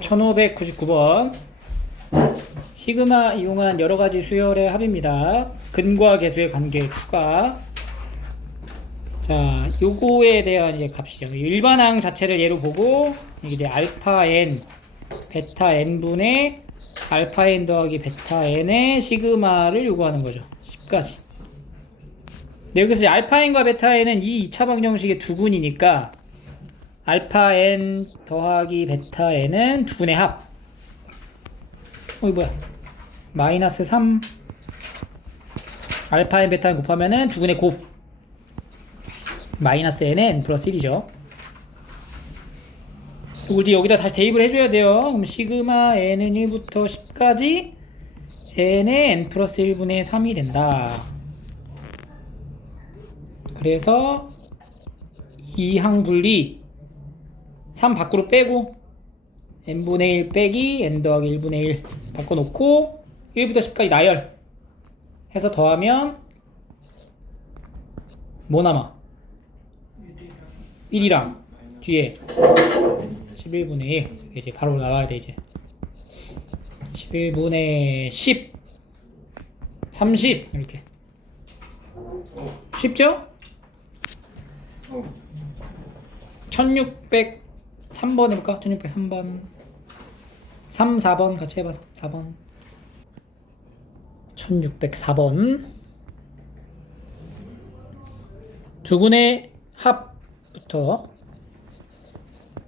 1599번 시그마 이용한 여러가지 수열의 합입니다. 근과 계수의 관계 추가. 자, 요거에 대한 이제 값이죠. 일반항 자체를 예로 보고 이제 알파 n, 베타 n분의 알파 n 더하기 베타 n의 시그마를 요구하는 거죠. 10까지. 근데 여기서 알파 n과 베타 n은 이 2차 방정식의 두분이니까 알파 n 더하기 베타 n은 두분의 합. 어이 뭐야? 마이너스 3 알파 n 베타 n 곱하면은 두분의 곱 마이너스 n의 n 플러스 1이죠. 이걸 이제 여기다 다시 대입을 해줘야 돼요. 그럼 시그마 n은 1부터 10까지 n의 n 플러스 1분의 3이 된다. 그래서 이항 분리 3 밖으로 빼고 n분의 1 빼기 n 더하기 1분의 1 바꿔놓고 1부터 10까지 나열 해서 더하면 뭐 남아? 1이랑 뒤에 11분의 1 이제 바로 나와야 돼. 이제 11분의 10 30 이렇게 쉽죠? 1603번 해볼까? 1603번 3, 4번 같이 해봐. 4번 1604번 두분의 합부터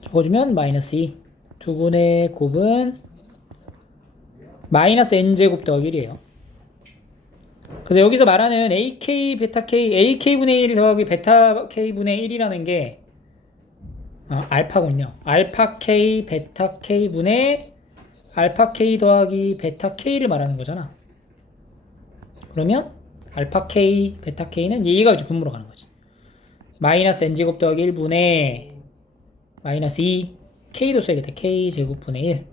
적어주면 마이너스 2 두분의 곱은 마이너스 n제곱 더하기 1이에요. 그래서 여기서 말하는 AK, 베타 K, AK분의 1 더하기 베타 K분의 1이라는 게 알파군요. 알파 K, 베타 K분의 알파 K 더하기 베타 K를 말하는 거잖아. 그러면 알파 K, 베타 K는 얘가 이제 분모로 가는 거지. 마이너스 n제곱 더하기 1분의 마이너스 2 K도 써야겠다. K제곱분의 1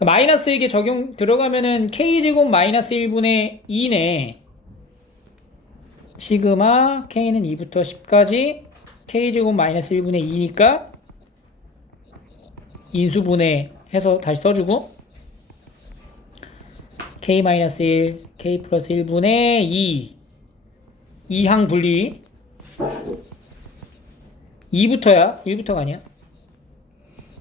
마이너스 이게 적용 들어가면은 K제곱 마이너스 1분의 2네. 시그마 K는 2부터 10까지 K제곱 마이너스 1분의 2니까 인수분해 해서 다시 써주고 K 마이너스 1 K 플러스 1분의 2 2항 분리 2부터야 1부터가 아니야.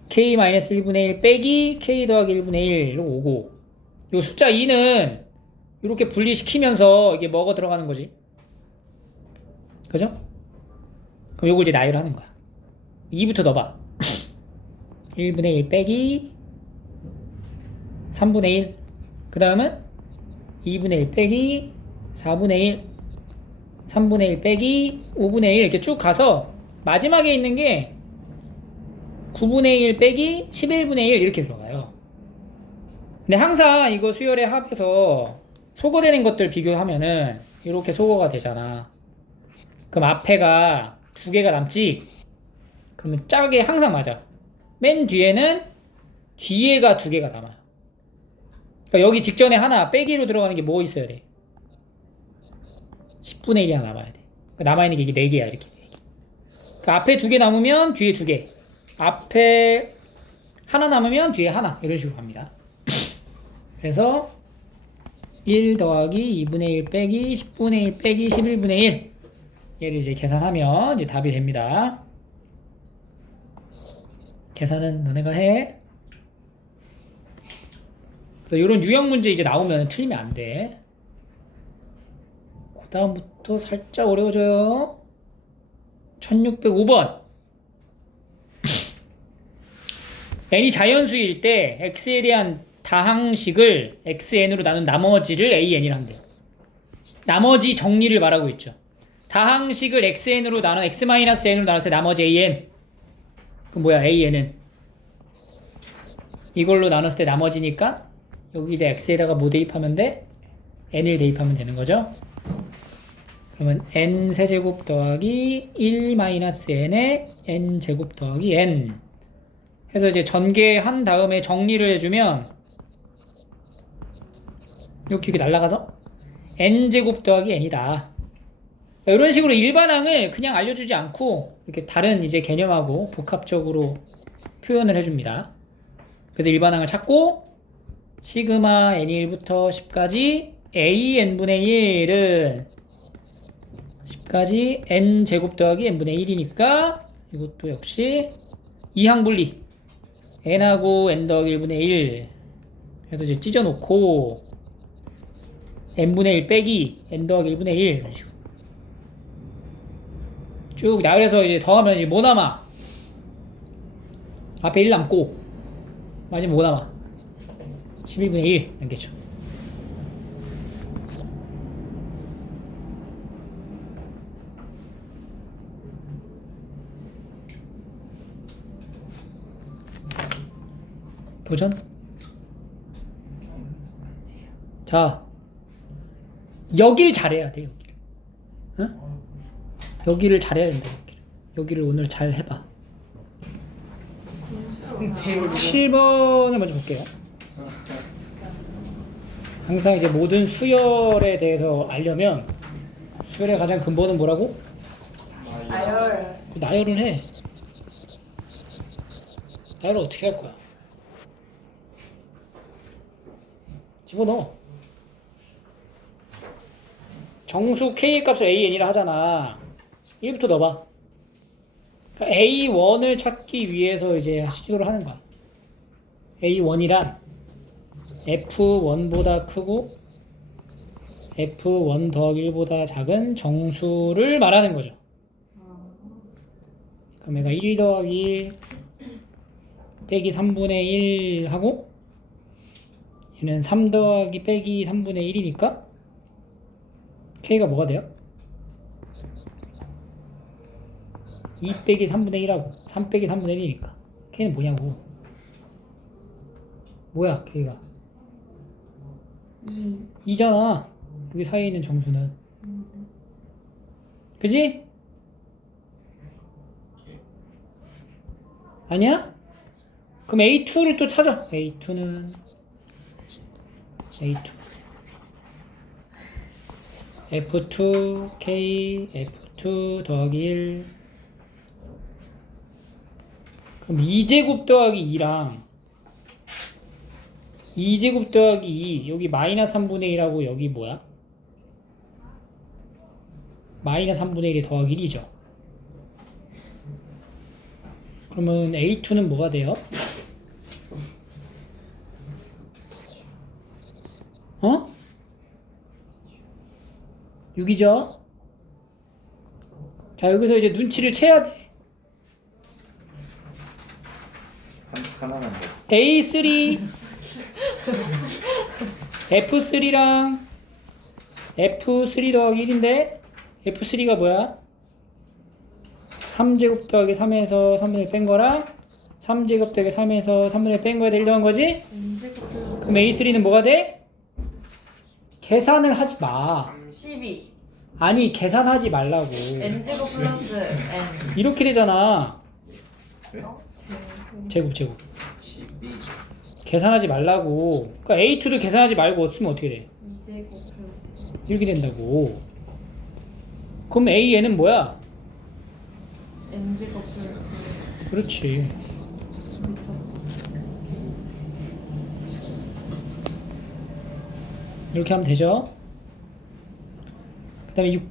K 마이너스 1분의 1 빼기 K 더하기 1분의 1로 오고 요 숫자 2는 이렇게 분리시키면서 이게 뭐가 들어가는 거지? 그죠? 그럼 요걸 이제 나열하는 거야. 2부터 넣어봐. 1분의 1 빼기 3분의 1 그 다음은 2분의 1 빼기 4분의 1 3분의 1 빼기 5분의 1 이렇게 쭉 가서 마지막에 있는 게 9분의 1 빼기 11분의 1 이렇게 들어가요. 근데 항상 이거 수열의 합에서 소거되는 것들 비교하면은 이렇게 소거가 되잖아. 그럼 앞에가 두 개가 남지? 그러면 짝이 항상 맞아. 맨 뒤에는 뒤에가 두 개가 남아요. 그러니까 여기 직전에 하나 빼기로 들어가는 게 뭐 있어야 돼? 10분의 1이 하나 남아야 돼. 그러니까 남아있는 게 이게 4개야 이렇게. 그러니까 앞에 두 개 남으면 뒤에 두 개. 앞에 하나 남으면 뒤에 하나 이런 식으로 갑니다. 그래서 1 더하기 2분의 1 빼기 10분의 1 빼기 11분의 1 얘를 이제 계산하면 이제 답이 됩니다. 계산은 너네가 해. 그래서 이런 유형 문제 이제 나오면 틀리면 안 돼. 그 다음부터 살짝 어려워져요. 1605번 n이 자연수일 때 x에 대한 다항식을 xn으로 나눈 나머지를 an이라 한대요. 나머지 정리를 말하고 있죠. 다항식을 xn으로 나눠 x-n으로 나눴을 때 나머지 an 그럼 뭐야 an은 이걸로 나눴을 때 나머지니까 여기다 x에다가 뭐 대입하면 돼? n을 대입하면 되는 거죠. 그러면 n 세제곱 더하기 1-n에 n 제곱 더하기 n 해서 이제 전개한 다음에 정리를 해주면 이렇게 날아가서 n 제곱 더하기 n이다. 이런 식으로 일반항을 그냥 알려주지 않고 이렇게 다른 이제 개념하고 복합적으로 표현을 해줍니다. 그래서 일반항을 찾고 시그마 n1부터 10까지 a n분의 1은 10까지 n 제곱 더하기 n분의 1이니까 이것도 역시 이항 분리 n하고 n 더하기 1분의 1 그래서 이제 찢어놓고 n분의 1 빼기 n 더하기 1분의 1 이런 식으로 쭉 나열해서 이제 더하면 이제 뭐 남아? 앞에 1 남고 마지막 뭐 남아? 11분의 1 남겠죠. 도전? 자, 여길 잘해야 돼, 여기를. 응? 여기를 잘해야 된다, 여기를 오늘 잘 해봐. 7번을 먼저 볼게요. 항상 이제 모든 수열에 대해서 알려면 수열의 가장 근본은 뭐라고? 나열. 그 나열을 해. 나열을 어떻게 할 거야? 집어넣어. 정수 K 값을 AN이라 하잖아. 1부터 넣어봐. 그러니까 A1을 찾기 위해서 이제 시도를 하는 거야. A1이란 F1보다 크고 F1 더하기 1보다 작은 정수를 말하는 거죠. 그럼 얘가 1 더하기 1 빼기 3분의 1 하고 얘는 3 더하기 빼기 3분의 1이니까 K가 뭐가 돼요? 2 빼기 3분의 1하고 3 빼기 3분의 1이니까 K는 뭐냐고. 뭐야 K가? 2잖아. 여기 사이에 있는 정수는. 그지? 아니야? 그럼 A2를 또 찾아. A2는 A2 F2 K F2 더하기 1 그럼 2제곱 더하기 2랑 2제곱 더하기 2 여기 마이너스 3분의 1하고 여기 뭐야? 마이너스 3분의 1이 더하기 1이죠. 그러면 A2는 뭐가 돼요? 어? 6이죠? 자 여기서 이제 눈치를 채야 돼. 하나만 더. A3 F3랑 F3 더하기 1인데 F3가 뭐야? 3제곱 더하기 3에서 3분의 1 뺀 거랑 3제곱 더하기 3에서 3분의 1 뺀 거에 1 더한 거지? 그럼 A3는 뭐가 돼? 계산을 하지 마. 12. 아니 계산하지 말라고. n제곱 플러스 n. 이렇게 되잖아. 어? 제곱 12. 계산하지 말라고. 그러니까 A2도 계산하지 말고 쓰면 어떻게 돼? 2제곱 플러스. 이렇게 된다고. 그럼 AN은 뭐야? n제곱 플러스. 그렇지. 이렇게 하면 되죠. 그 다음에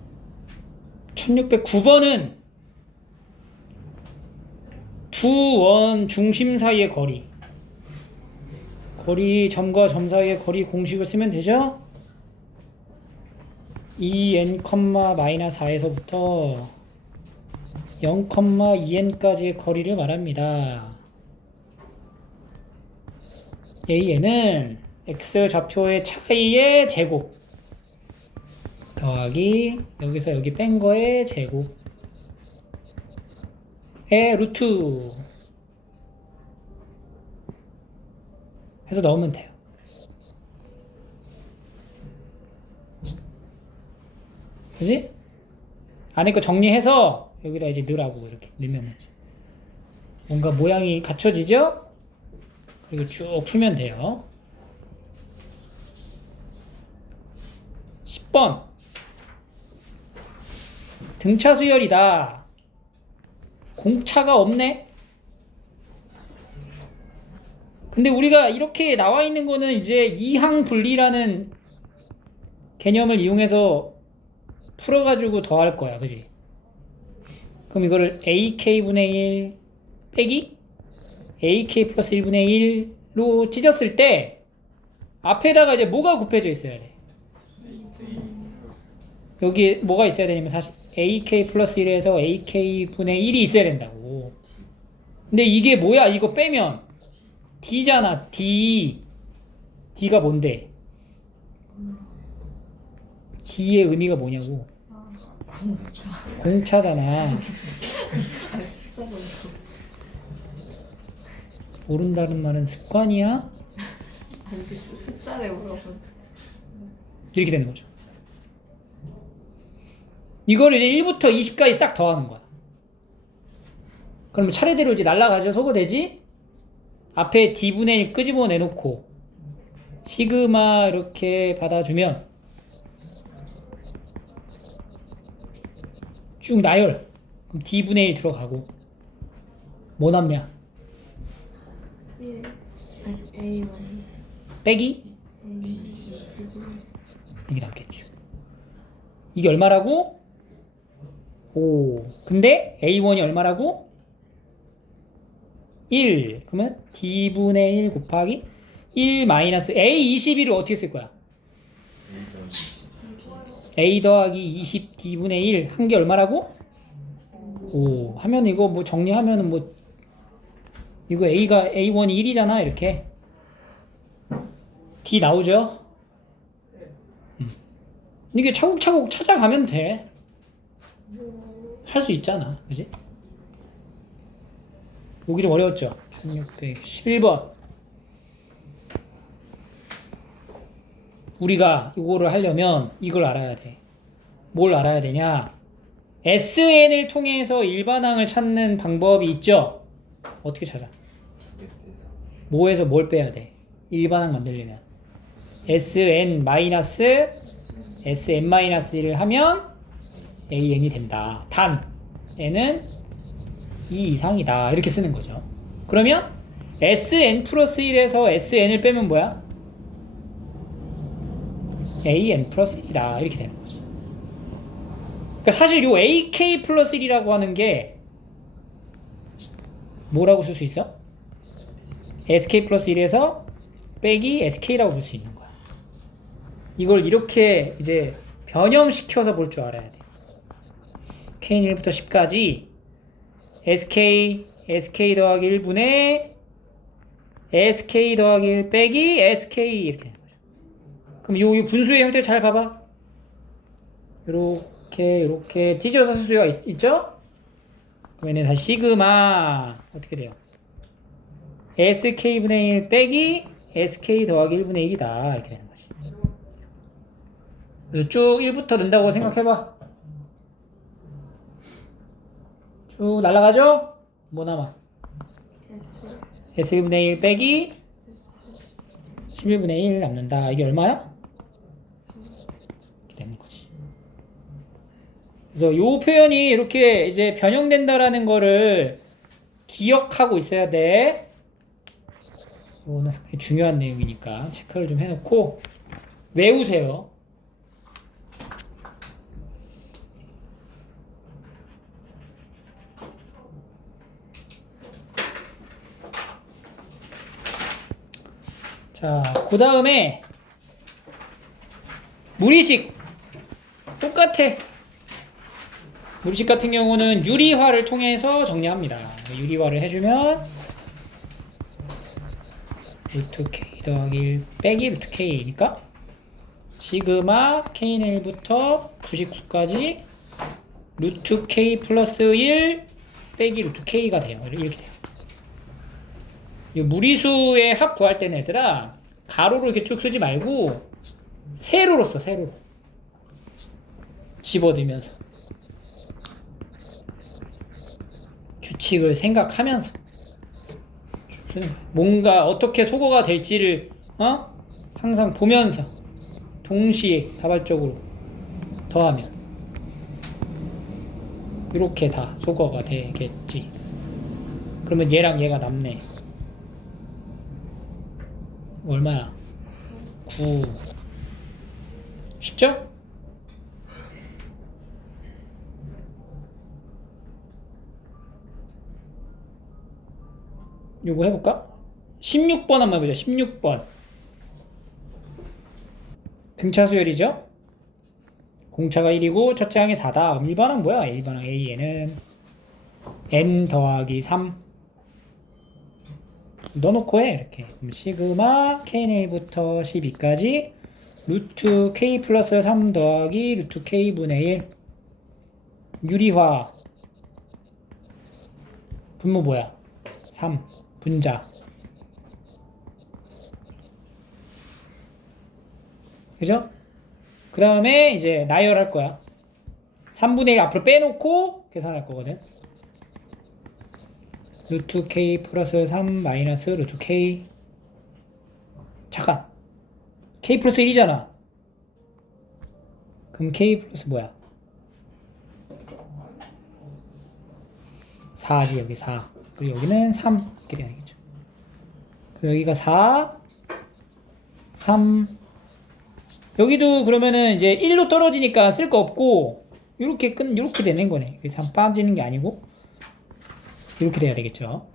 1609번은 두 원 중심 사이의 거리. 거리 점과 점 사이의 거리 공식을 쓰면 되죠. 2n, 마이너스 4에서부터 0, 2n까지의 거리를 말합니다. AN은 x 좌표의 차이의 제곱 더하기 여기서 여기 뺀 거의 제곱의 루트 해서 넣으면 돼요. 그지? 안에 거 정리해서 여기다 이제 넣으라고 이렇게 넣으면 뭔가 모양이 갖춰지죠? 그리고 쭉 풀면 돼요. 10번 등차 수열이다. 공차가 없네. 근데 우리가 이렇게 나와 있는 거는 이제 이항 분리라는 개념을 이용해서 풀어가지고 더할 거야, 그지? 그럼 이거를 ak분의 1 빼기 ak 플러스 1분의 1로 찢었을 때 앞에다가 이제 뭐가 곱해져 있어야 돼? 여기 뭐가 있어야 되냐면 사실 ak 플러스 1에서 ak분의 1이 있어야 된다고. 근데 이게 뭐야? 이거 빼면 d잖아. d가 뭔데? d의 의미가 뭐냐고. 공짜. 공차잖아. 아 진짜 너무. 모른다는 말은 습관이야? 아니 그 숫자를 물어본. 이렇게 되는 거죠. 이거를 이제 1부터 20까지 싹 더하는 거야. 그러면 차례대로 이제 날라가죠. 소거되지? 앞에 d분의 1 끄집어 내놓고 시그마 이렇게 받아주면 쭉 나열. 그럼 d분의 1 들어가고 뭐 남냐? 1 A1 빼기 A21 이게 남겠죠. 이게 얼마라고? 오. 근데 A1이 얼마라고? 1. 그러면 d분의 1 곱하기 1 마이너스 A21을 어떻게 쓸 거야? A 더하기 20 d분의 1 한 게 얼마라고? 오. 하면 이거 뭐 정리하면은 뭐 이거 A가 A1이 1이잖아. 이렇게 D 나오죠? 이게 차곡차곡 찾아가면 돼. 할 수 있잖아. 그지? 여기 좀 어려웠죠? 1611번. 우리가 이거를 하려면 이걸 알아야 돼. 뭘 알아야 되냐? SN을 통해서 일반항을 찾는 방법이 있죠? 어떻게 찾아? 뭐에서 뭘 빼야 돼? 일반항 만들려면 SN 마이너스 SN 마이너스 1을 하면 AN이 된다. 단 N은 2 이상이다. 이렇게 쓰는 거죠. 그러면 SN 플러스 1에서 SN을 빼면 뭐야? AN 플러스 1이다. 이렇게 되는 거죠. 그러니까 사실 요 AK 플러스 1이라고 하는 게 뭐라고 쓸 수 있어? SK 플러스 1에서 빼기 SK라고 볼 수 있는 거야. 이걸 이렇게 이제 변형시켜서 볼 줄 알아야 돼. K는 1부터 10까지 SK 더하기 1분의 SK 더하기 1 빼기 SK 이렇게 되는 거죠. 그럼 요 분수의 형태 잘 봐봐. 이렇게 찢어서 쓸 수가 있죠? 그러면 다시 시그마 어떻게 돼요? SK분의 1 빼기 SK 더하기 1분의 1이다. 이렇게 되는 거지. 그래서 쭉 1부터 넣는다고 생각해봐. 쭉 날아가죠? 뭐 남아? S분의 1 빼기 11분의 1 남는다. 이게 얼마야? 이렇게 되는 거지. 그래서 요 표현이 이렇게 이제 변형된다라는 거를 기억하고 있어야 돼. 이거는 상당히 중요한 내용이니까 체크를 좀 해놓고 외우세요. 자, 그 다음에 무리식 똑같아. 무리식 같은 경우는 유리화를 통해서 정리합니다. 유리화를 해주면 루트 k 더하기 1 빼기 루트 k니까 시그마 k는 1부터 99까지 루트 k 플러스 1 빼기 루트 k가 돼요. 이렇게 돼요. 이 무리수의 합 구할 때는 얘들아 가로로 이렇게 쭉 쓰지 말고 세로로 써. 세로로 집어들면서 규칙을 생각하면서 뭔가 어떻게 소거가 될지를 항상 보면서 동시에 다발적으로 더하면 이렇게 다 소거가 되겠지. 그러면 얘랑 얘가 남네. 얼마야? 9. 쉽죠? 요거 해볼까? 16번 한번 해보자. 16번. 등차 수열이죠? 공차가 1이고 첫째 항이 4다. 그럼 1반항 뭐야? 1반항 A에는 n 더하기 3 넣어놓고 해. 이렇게. 그럼 시그마 K는 1부터 12까지 루트 K 플러스 3 더하기 루트 K분의 1 유리화 분모 뭐야? 3 분자 그죠? 그 다음에 이제 나열할 거야. 3분의 1 앞으로 빼놓고 계산할 거거든. 루트 K 플러스 3 마이너스 루트 K. 잠깐. K 플러스 1이잖아. 그럼 K 플러스 뭐야? 4지, 여기 4. 그리고 여기는 3. 이렇게 되겠죠. 그리고 여기가 4, 3. 여기도 그러면은 이제 1로 떨어지니까 쓸 거 없고, 요렇게 되는 거네. 여기 3 빠지는 게 아니고, 이렇게 돼야 되겠죠.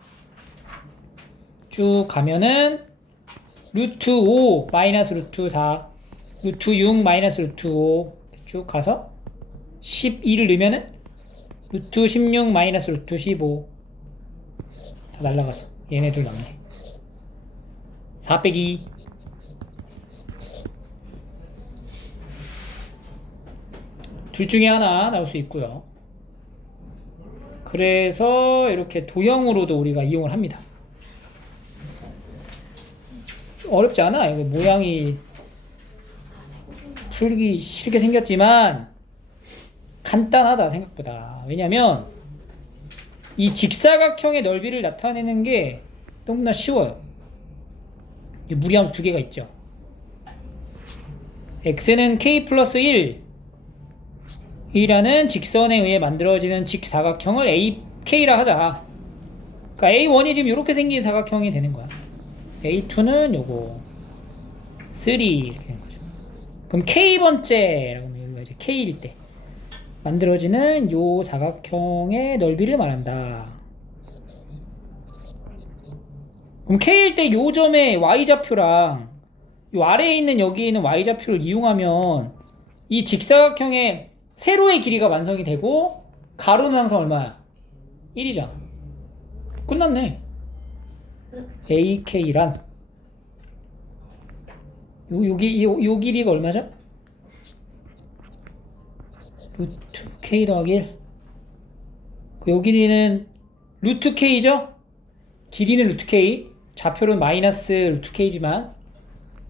쭉 가면은, 루트 5 마이너스 루트 4, 루트 6 마이너스 루트 5, 쭉 가서, 12를 넣으면은, 루트 16 마이너스 루트 15. 다 날라가죠. 얘네들 남네. 4 빼기 2. 둘 중에 하나 나올 수 있고요. 그래서 이렇게 도형으로도 우리가 이용을 합니다. 어렵지 않아. 이거 모양이 풀기 쉽게 생겼지만 간단하다 생각보다. 왜냐면 이 직사각형의 넓이를 나타내는 게 너무나 쉬워요. 무리함수 두 개가 있죠. x는 k 플러스 1 이라는 직선에 의해 만들어지는 직사각형을 AK라 하자. 그러니까 A1이 지금 이렇게 생긴 사각형이 되는 거야. A2는 요거 3 이렇게 되는 거죠. 그럼 K번째라고 하면 여기가 이제 K일 때 만들어지는 요 사각형의 넓이를 말한다. 그럼 K일 때 요 점의 Y좌표랑 요 아래에 있는 여기에 있는 Y좌표를 이용하면 이 직사각형의 세로의 길이가 완성이 되고 가로는 항상 얼마야? 1이잖아. 끝났네. AK란 요 길이가 얼마죠? 루트 K 더하기 1. 요 길이는 루트 K죠? 길이는 루트 K, 좌표는 마이너스 루트 K지만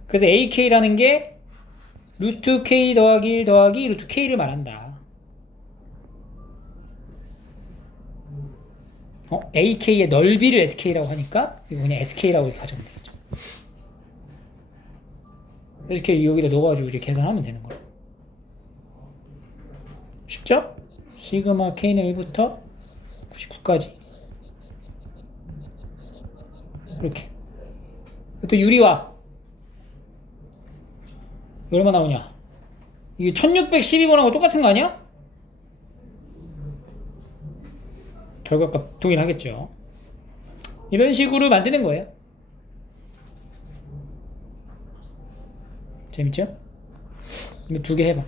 그래서 AK라는 게 루트 K 더하기 1 더하기 루트 K를 말한다. AK의 넓이를 SK라고 하니까 이거 그냥 SK라고 이렇게 가져오면 되겠죠. 이렇게 여기다 넣어가지고 이렇게 계산하면 되는 거예요. 쉽죠? 시그마 K는 1부터 99까지 이렇게. 또 유리화 얼마 나오냐? 이게 1612번하고 똑같은 거 아니야? 결과값 동일하겠죠. 이런 식으로 만드는 거예요. 재밌죠? 이거 두 개 해봐.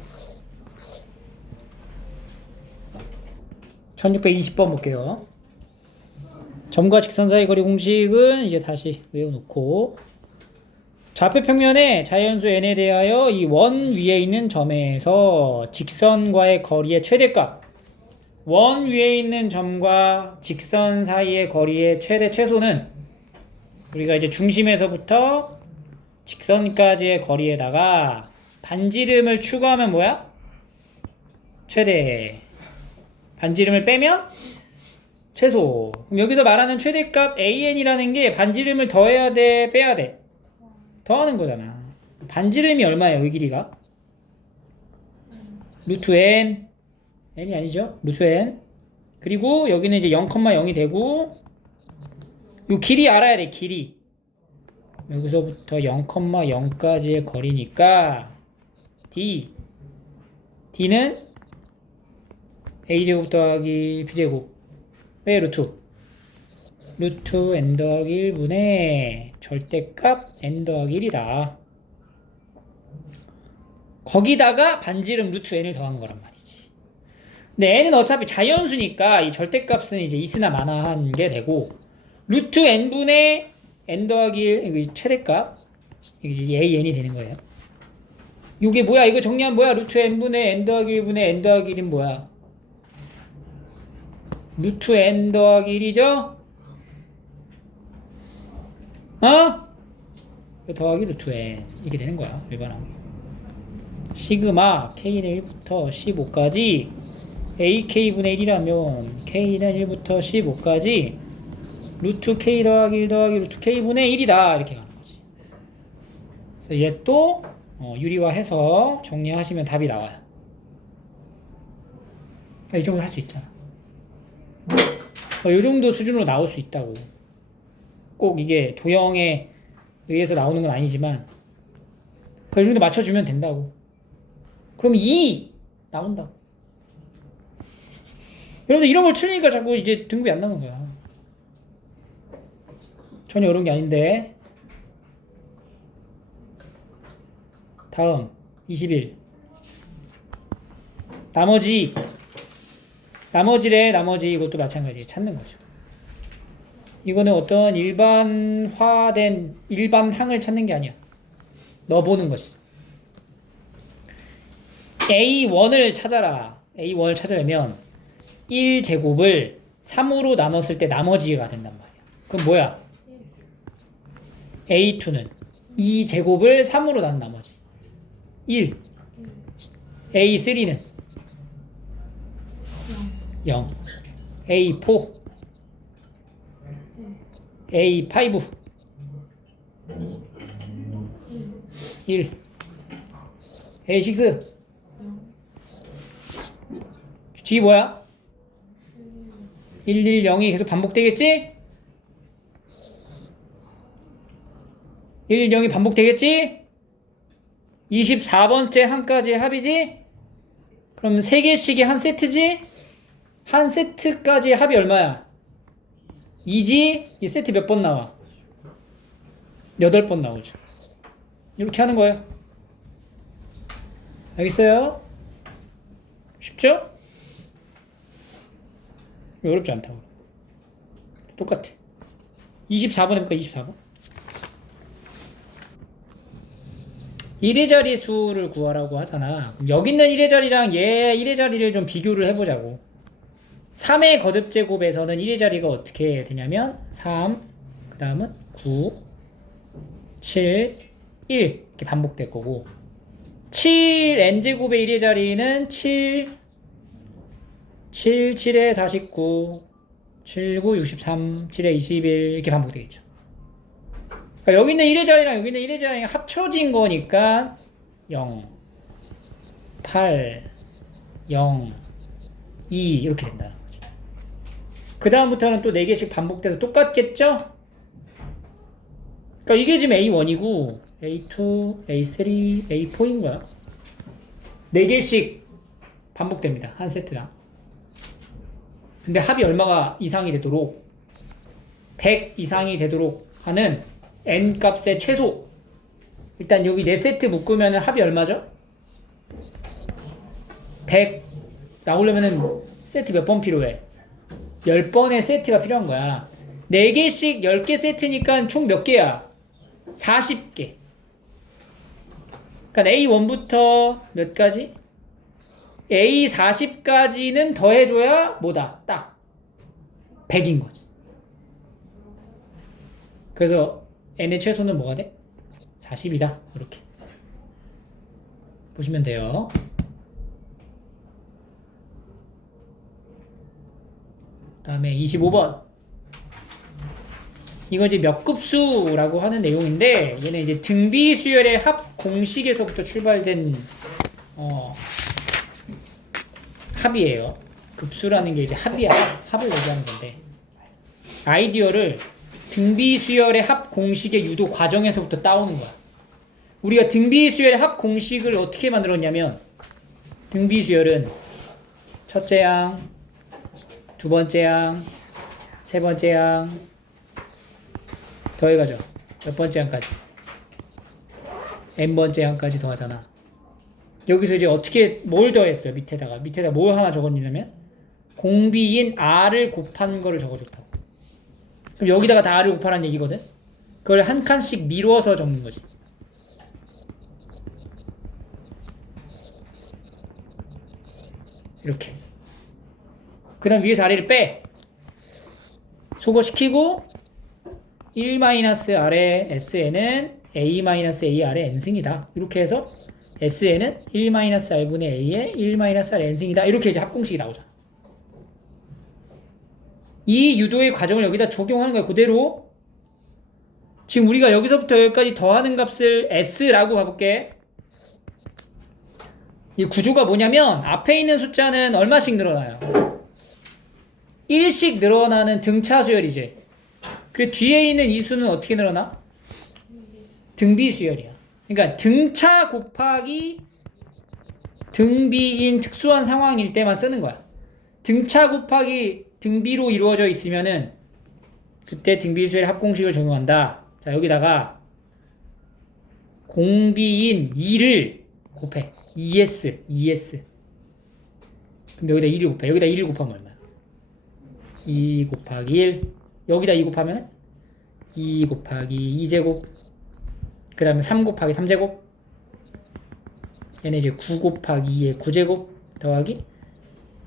1620번 볼게요. 점과 직선 사이 거리 공식은 이제 다시 외워놓고 좌표 평면의 자연수 n에 대하여 이 원 위에 있는 점에서 직선과의 거리의 최대값, 원 위에 있는 점과 직선 사이의 거리의 최대 최소는 우리가 이제 중심에서부터 직선까지의 거리에다가 반지름을 추가하면 뭐야? 최대. 반지름을 빼면 최소. 그럼 여기서 말하는 최대값 AN이라는 게 반지름을 더해야 돼, 빼야 돼? 더하는 거잖아. 반지름이 얼마예요, 이 길이가? 루트 N. N이 아니죠? 루트 N. 그리고 여기는 이제 0,0이 되고 요 길이 알아야 돼, 길이. 여기서부터 0,0까지의 거리니까 D는 A제곱 더하기 B제곱. 왜 루트? 루트 N 더하기 1분의 절대값 N 더하기 1이다. 거기다가 반지름 루트 N을 더한 거란 말이지. 근데 N은 어차피 자연수니까 이 절대값은 이제 있으나 마나한 게 되고, 루트 N분의 N 더하기 1, 이거 최대값, 이게 이제 AN이 되는 거예요. 이게 뭐야? 이거 정리하면 뭐야? 루트 N분의 N 더하기 1분의 N 더하기 1은 뭐야? 루트 N 더하기 1이죠? 어? 더하기 루트 N. 이게 되는 거야. 일반항이. 시그마 K는 1부터 15까지 AK분의 1이라면 K는 1부터 15까지 루트 K 더하기 1 더하기 루트 K분의 1이다. 이렇게 가는 거지. 그래서 얘 또 유리화해서 정리하시면 답이 나와요. 이 정도 할 수 있잖아. 이 정도 수준으로 나올 수 있다고. 꼭 이게 도형에 의해서 나오는 건 아니지만 이 정도 맞춰주면 된다고. 그럼 2 나온다고. 여러분들 이런 걸 틀리니까 자꾸 이제 등급이 안 나오는 거야. 전혀 어려운 게 아닌데. 다음 21. 나머지 이것도 마찬가지예요. 찾는 거죠. 이거는 어떤 일반화된 일반항을 찾는 게 아니야. 넣어보는 것이. A1을 찾아라. A1을 찾으려면 1제곱을 3으로 나눴을 때 나머지가 된단 말이야. 그럼 뭐야? A2는 2제곱을 3으로 나눈 나머지 1. A3는 0. A4 A5 1. A6 G 뭐야? 110이 계속 반복되겠지? 110이 반복되겠지? 24번째 항까지의 합이지? 그럼 3개씩이 한 세트지? 한 세트까지의 합이 얼마야? 2지? 이 세트 몇 번 나와? 8번 나오죠. 이렇게 하는 거예요. 알겠어요? 쉽죠? 어렵지 않다고. 똑같아. 24번 해볼까? 24번. 1의 자리 수를 구하라고 하잖아. 여기 있는 1의 자리랑 얘 1의 자리를 좀 비교를 해보자고. 3의 거듭제곱에서는 1의 자리가 어떻게 되냐면 3, 그 다음은 9, 7, 1 이렇게 반복될 거고, 7n제곱의 1의 자리는 7, 7에 49, 7, 9, 63, 7에 21 이렇게 반복되겠죠. 그러니까 여기 있는 1의 자리랑 여기 있는 1의 자리가 합쳐진 거니까 0, 8, 0, 2 이렇게 된다는 거지. 그 다음부터는 또 4개씩 반복돼서 똑같겠죠? 그러니까 이게 지금 A1이고 A2, A3, A4인 거야. 4개씩 반복됩니다. 한 세트당. 근데 합이 얼마가 이상이 되도록 100 이상이 되도록 하는 n 값의 최소. 일단 여기 4세트 묶으면 합이 얼마죠? 100 나오려면 세트 몇 번 필요해? 10번의 세트가 필요한 거야. 4개씩 10개 세트니까 총 몇 개야? 40개. 그러니까 A1부터 몇 가지? A40까지는 더해줘야 뭐다? 딱 100인 거지. 그래서 n의 최소는 뭐가 돼? 40이다. 이렇게 보시면 돼요. 그 다음에 25번. 이건 이제 몇 급수라고 하는 내용인데, 얘는 이제 등비 수열의 합 공식에서부터 출발된 합이에요. 급수라는 게 이제 합이야. 합을 얘기하는 건데, 아이디어를 등비수열의 합 공식의 유도 과정에서부터 따오는 거야. 우리가 등비수열의 합 공식을 어떻게 만들었냐면 등비수열은 첫째 양, 두 번째 양, 세 번째 양 더해가죠. 몇 번째 양까지? n번째 양까지 더하잖아. 여기서 이제 어떻게 뭘 더했어요? 밑에다가 뭘 하나 적었냐면 공비인 r을 곱한 거를 적어줬다고. 그럼 여기다가 다 r을 곱하라는 얘기거든. 그걸 한 칸씩 미루어서 적는 거지. 이렇게. 그 다음 위에서 아래를 빼. 소거시키고 1-r의 SN은 A-A R의 N승이다. 이렇게 해서 SN은 1-R분의 A의 1-R N승이다. 이렇게 이제 합공식이 나오잖아. 이 유도의 과정을 여기다 적용하는 거야. 그대로. 지금 우리가 여기서부터 여기까지 더하는 값을 S라고 봐볼게. 이 구조가 뭐냐면 앞에 있는 숫자는 얼마씩 늘어나요? 1씩 늘어나는 등차 수열이지. 그리고 뒤에 있는 이 수는 어떻게 늘어나? 등비 수열이야. 그러니까 등차 곱하기 등비인 특수한 상황일 때만 쓰는 거야. 등차 곱하기 등비로 이루어져 있으면은 그때 등비 수열 합공식을 적용한다. 자, 여기다가 공비인 2를 곱해. 2s. 그럼 여기다 2를 곱해. 여기다 1을 곱하면 얼마야? 2 곱하기 1. 여기다 2 곱하면 2 곱하기 2제곱. 그 다음에 3 곱하기 3제곱. 얘는 이제 9 곱하기 2의 9제곱 더하기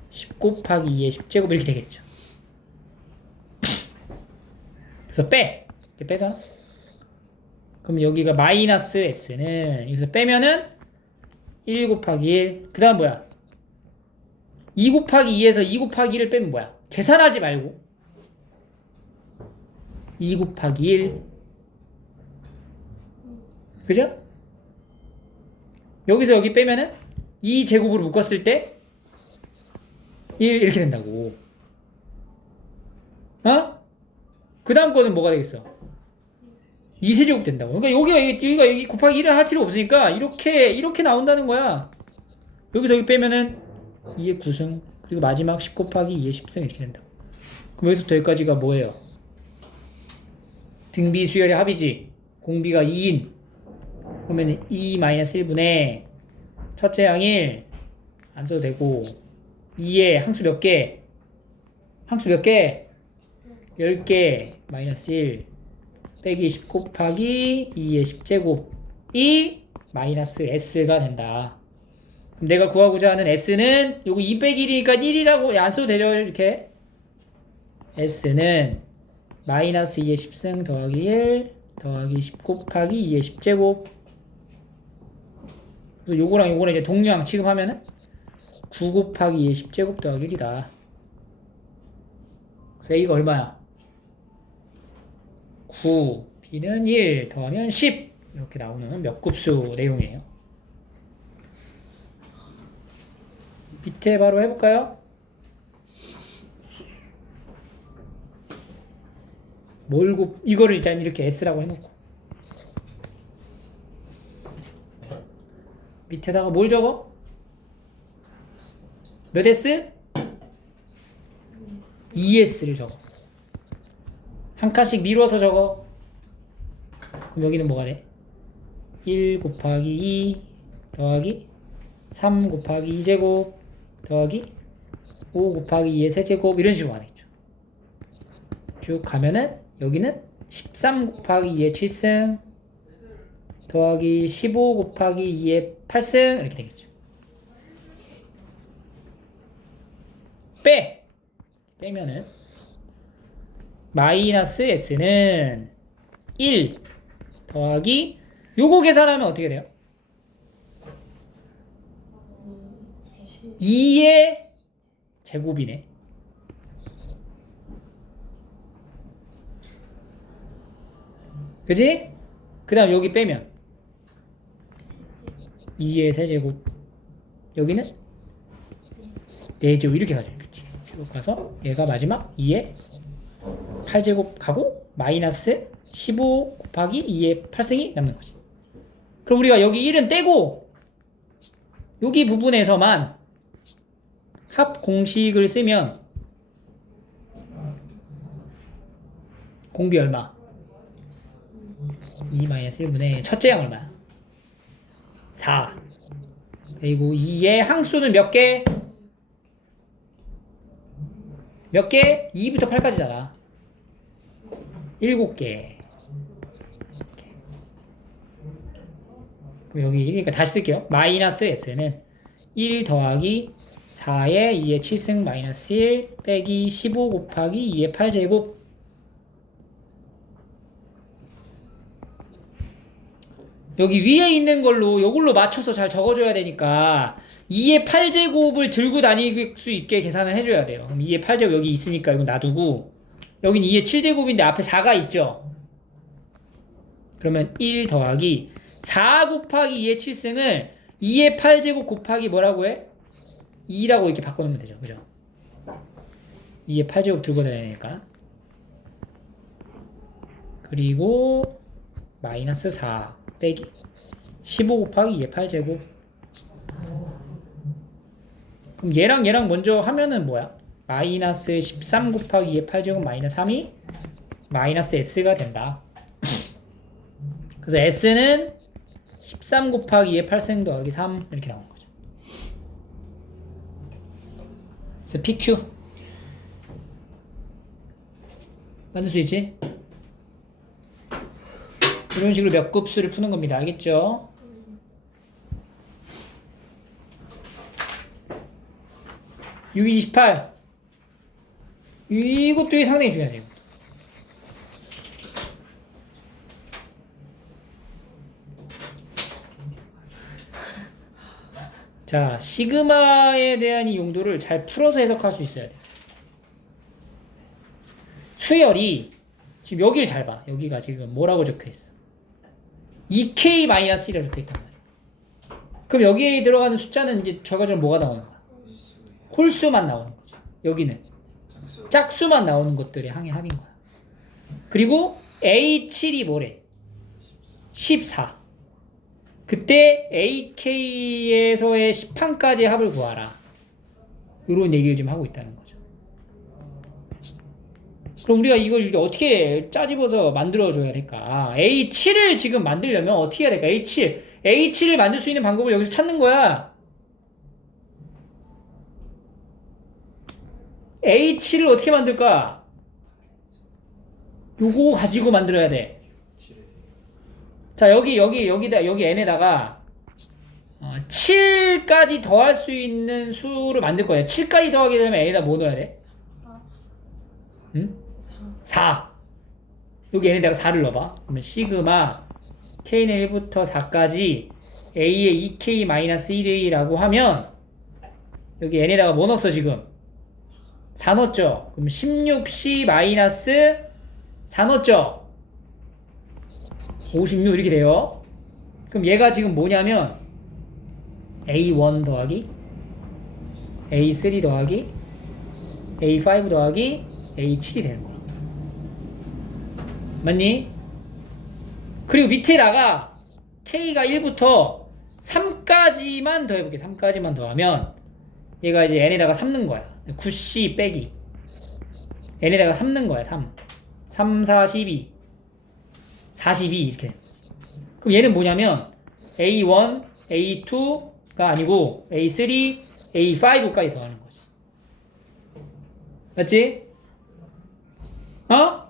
10 곱하기 2의 10제곱 이렇게 되겠죠. 그래서 빼. 이렇게 빼잖아. 그럼 여기가 마이너스 s는 여기서 빼면은 1 곱하기 1. 그 다음 뭐야? 2 곱하기 2에서 2 곱하기 1을 빼면 뭐야? 계산하지 말고 2 곱하기 1. 그죠? 여기서 여기 빼면은 2제곱으로 묶었을 때 1 이렇게 된다고. 어? 그 다음 거는 뭐가 되겠어? 2세제곱 된다고. 그러니까 여기가 여기 곱하기 1을 할 필요 없으니까 이렇게 나온다는 거야. 여기서 여기 빼면은 2의 9승 그리고 마지막 10 곱하기 2의 10승 이렇게 된다고. 그럼 여기서부터 여기까지가 뭐예요? 등비 수열의 합이지. 공비가 2인 그러면 2-1분의 첫째 양 1 안 써도 되고 2의 항수 몇 개? 10개 마이너스 1 빼기 10 곱하기 2의 10제곱이 마이너스 s가 된다. 그럼 내가 구하고자 하는 s는 요거 2 빼기 1이니까 1이라고 안 써도 되죠. 이렇게 s는 마이너스 2의 10승 더하기 1 더하기 10 곱하기 2의 10제곱. 그래서 요거랑 이제 동류항 취급하면은 9 곱하기 2의 10제곱 더하기 1이다. 그래서 A가 얼마야? 9, B는 1 더하면 10 이렇게 나오는 몇 급수 내용이에요. 밑에 바로 해볼까요? 이거를 일단 이렇게 S라고 해놓고 밑에다가 뭘 적어? 몇 S? 2S를 적어. 한 칸씩 미루어서 적어. 그럼 여기는 뭐가 돼? 1 곱하기 2 더하기 3 곱하기 2제곱 더하기 5 곱하기 2의 세제곱 이런 식으로 가겠죠. 쭉 가면은 여기는 13 곱하기 2의 7승 더하기 15 곱하기 2의 8승 이렇게 되겠죠. 빼면은 마이너스 s는 1 더하기 요거 계산하면 어떻게 돼요? 2의 제곱이네. 그지? 그 다음 여기 빼면 2의 세제곱 여기는 4제곱 이렇게 가죠. 쭉 가서 얘가 마지막 2의 8제곱 가고 마이너스 15 곱하기 2의 8승이 남는 거지. 그럼 우리가 여기 1은 떼고 여기 부분에서만 합 공식을 쓰면 공비 얼마? 2 마이너스 1분의 첫째 양 얼마? 4. 그리고 2의 항수는 몇 개? 몇 개? 2부터 8까지잖아. 7개. 그럼 여기 그러니까 다시 쓸게요. 마이너스 s는 1 더하기 4의 2의 7승 마이너스 1 빼기 15 곱하기 2의 8제곱. 여기 위에 있는 걸로 요걸로 맞춰서 잘 적어줘야 되니까 2의 8제곱을 들고 다닐 수 있게 계산을 해줘야 돼요. 그럼 2의 8제곱 여기 있으니까 이거 놔두고 여긴 2의 7제곱인데 앞에 4가 있죠. 그러면 1 더하기 4 곱하기 2의 7승을 2의 8제곱 곱하기 뭐라고 해? 2라고 이렇게 바꿔놓으면 되죠. 그죠? 2의 8제곱 들고 다니니까. 그리고 마이너스 4 빼기 15 곱하기 2의 8제곱. 그럼 얘랑 먼저 하면은 뭐야? 마이너스 13 곱하기 2의 8제곱 마이너스 3이 마이너스 s가 된다. 그래서 s는 13 곱하기 2의 8승 더하기 3 이렇게 나오는 거죠. 그래서 PQ 만들 수 있지? 이런 식으로 몇 급수를 푸는 겁니다. 알겠죠? (628) 이것도 상당히 중요하죠. 자, 시그마에 대한 이 용도를 잘 풀어서 해석할 수 있어야 돼. 수열이 지금 여기를 잘 봐. 여기가 지금 뭐라고 적혀 있어? 2k-1이라고 적혀 있단 말이야. 그럼 여기에 들어가는 숫자는 이제 결과적으로 뭐가 나오는 거야? 홀수만 나오는 거지. 여기는 짝수만 나오는 것들이 합인 거야. 그리고 A7이 뭐래? 14. 그때 AK에서의 10항까지 합을 구하라. 이런 얘기를 지금 하고 있다는 거죠. 그럼 우리가 이걸 이렇게 어떻게 짜집어서 만들어줘야 될까? A7을 지금 만들려면 어떻게 해야 될까? A7을 만들 수 있는 방법을 여기서 찾는 거야. A7을 어떻게 만들까? 요거 가지고 만들어야 돼. 자, 여기 n에다가 7까지 더할 수 있는 수를 만들 거예요. 7까지 더하게 되면 n에다 뭐 넣어야 돼? 4. 응? 4. 여기 n에다가 4를 넣어봐. 그러면 시그마 k는 1부터 4까지 a의 2k-1이라고 하면 여기 n에다가 뭐 넣었어 지금? 4 넣었죠? 그럼 16c-4 넣었죠? 56 이렇게 돼요. 그럼 얘가 지금 뭐냐면 A1 더하기 A3 더하기 A5 더하기 A7이 되는 거야. 맞니? 그리고 밑에다가 K가 1부터 3까지만 더해볼게. 3까지만 더하면 얘가 이제 N에다가 3 넣은 거야. 9C 빼기 N에다가 3 넣은 거야. 3, 4, 12 42 이렇게. 그럼 얘는 뭐냐면 A1, A2가 아니고 A3, A5까지 더하는 거지. 맞지? 어?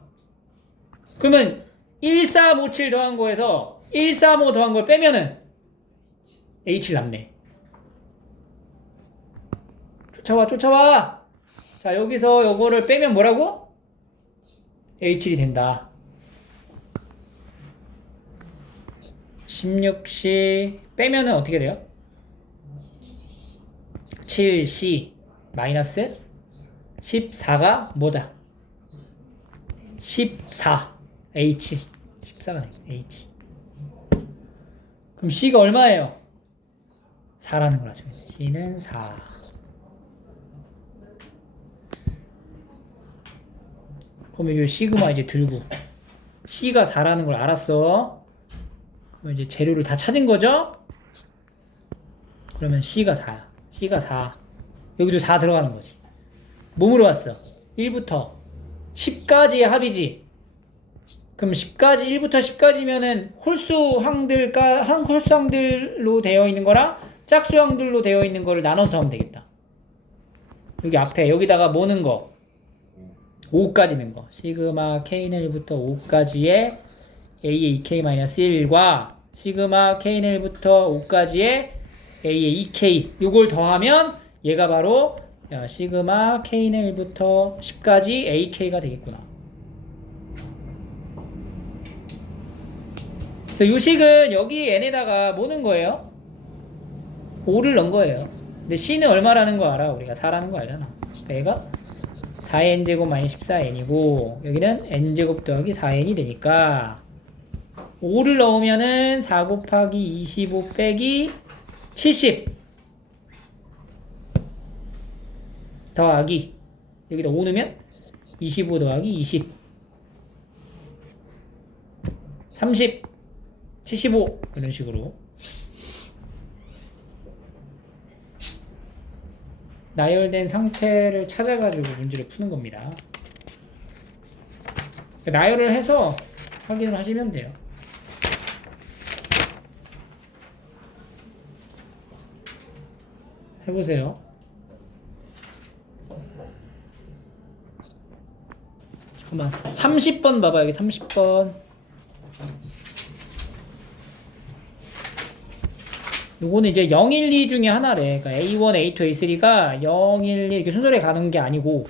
그러면 1, 3, 5, 7 더한 거에서 1, 3, 5 더한 걸 빼면은 A7 남네. 쫓아와. 자, 여기서 요거를 빼면 뭐라고? A7이 된다. 16C 빼면은 어떻게 돼요? 7C 마이너스 14가 뭐다? 14 H 14가 H. 그럼 C가 얼마예요? 4라는 걸 알죠. C는 4. 그럼 이 시그마 이제 들고 C가 4라는 걸 알았어. 그럼 이제 재료를 다 찾은 거죠? 그러면 C가 4야. C가 4. 여기도 4 들어가는 거지. 뭐 물어봤어? 1부터 10까지의 합이지. 그럼 10까지, 1부터 10까지면은 홀수항들로 되어 있는 거랑 짝수항들로 되어 있는 거를 나눠서 하면 되겠다. 여기 앞에, 여기다가 뭐 넣은 거? 5까지 넣은 거. 시그마 K는 1부터 5까지의 A의 2K-1과 시그마 K는 1부터 5까지의 A의 2K. 요걸 더하면 얘가 바로 시그마 K는 1부터 10까지 AK가 되겠구나. 요 식은 여기 n에다가 뭐 넣은 거예요? 5를 넣은 거예요. 근데 C는 얼마라는 거 알아? 우리가 4라는 거 알잖아. 그러니까 얘가 4n제곱 마이너스 14n이고 여기는 n제곱 더하기 4n이 되니까 5를 넣으면은 4 곱하기 25 빼기 70 더하기 여기다 5 넣으면 25 더하기 20 30 75 이런 식으로 나열된 상태를 찾아가지고 문제를 푸는 겁니다. 나열을 해서 확인을 하시면 돼요. 해보세요. 잠깐만 30번 봐봐. 여기 30번 요거는 이제 012 중에 하나래. 그러니까 A1, A2, A3가 011 이렇게 순서대로 가는 게 아니고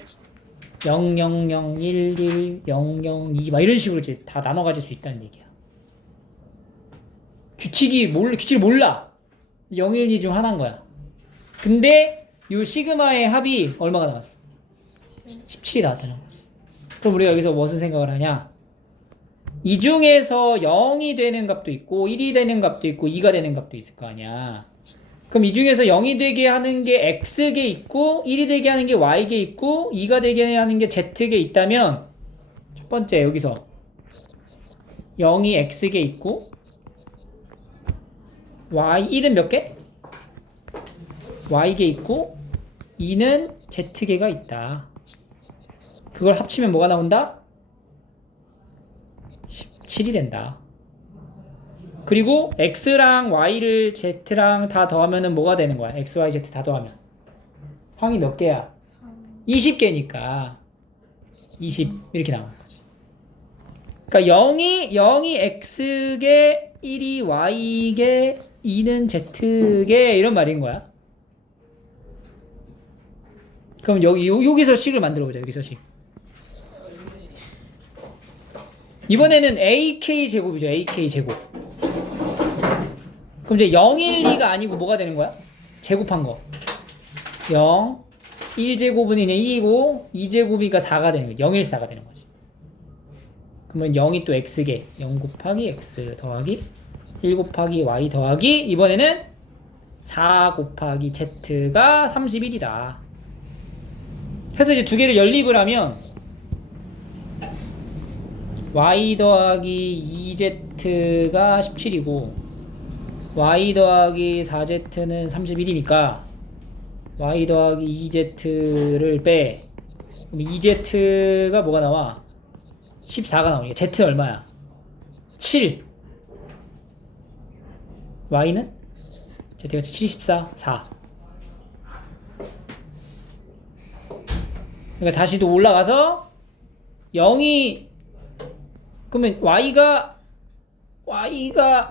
000, 11, 002 막 이런 식으로 이제 다 나눠 가질 수 있다는 얘기야. 규칙을 몰라. 012 중 하나인 거야. 근데 요 시그마의 합이 얼마가 나왔어? 17이 나왔다는 거지. 그럼 우리가 여기서 무슨 생각을 하냐? 이 중에서 0이 되는 값도 있고 1이 되는 값도 있고 2가 되는 값도 있을 거 아니야. 그럼 이 중에서 0이 되게 하는 게 X개 있고 1이 되게 하는 게 Y개 있고 2가 되게 하는 게 Z개 있다면 첫 번째 여기서 0이 X개 있고 Y1은 몇 개? Y개 있고 2는 Z개가 있다. 그걸 합치면 뭐가 나온다? 17이 된다. 그리고 X랑 Y를 Z랑 다 더하면은 뭐가 되는 거야? X, Y, Z 다 더하면 항이 몇 개야? 20개니까 20 이렇게 나오는 거지. 그러니까 0이 X개, 1이 Y개, 2는 Z개 이런 말인 거야. 그럼 여기서 식을 만들어 보자. 여기서 식. 이번에는 AK 제곱이죠. AK 제곱. 그럼 이제 012가 아니고 뭐가 되는 거야? 제곱한 거. 0, 1제곱은 그냥 1이고 2제곱이니까 4가 되는 거야. 014가 되는 거지. 그러면 0이 또 X개. 0 곱하기 X 더하기 1 곱하기 Y 더하기 이번에는 4 곱하기 Z가 31이다. 해서 이제 두 개를 연립을 하면 y 더하기 2z가 17이고 y 더하기 4z는 31이니까 y 더하기 2z를 빼. 그럼 2z가 뭐가 나와? 14가 나오니까 z 얼마야? 7. y는? z가 7, 14, 4. 그러니까 다시 또 올라가서 0이 그러면 y가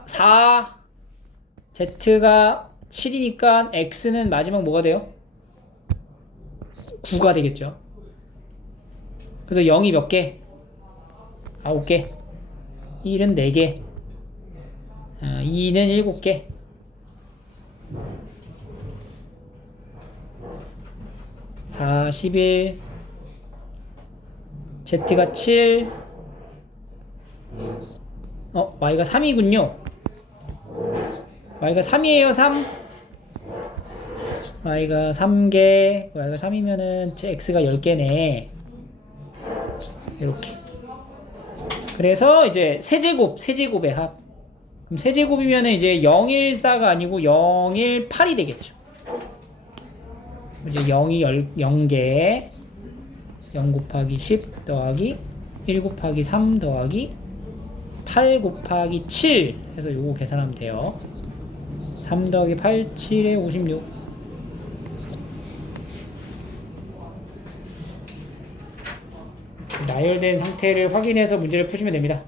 4, z가 7이니까 x는 마지막 뭐가 돼요? 9가 되겠죠. 그래서 0이 몇 개? 9개. 1은 4개. 2는 7개. 4, 11. z가 7. y가 3이군요. y가 3이에요, 3. y가 3개. y가 3이면은 x가 10개네. 이렇게. 그래서 이제 세제곱의 합. 그럼 세제곱이면은 이제 014가 아니고 018이 되겠죠. 이제 0이 0개, 0 곱하기 10 더하기 1 곱하기 3 더하기 8 곱하기 7 해서 요거 계산하면 돼요. 3 더하기 8, 7에 56. 나열된 상태를 확인해서 문제를 푸시면 됩니다.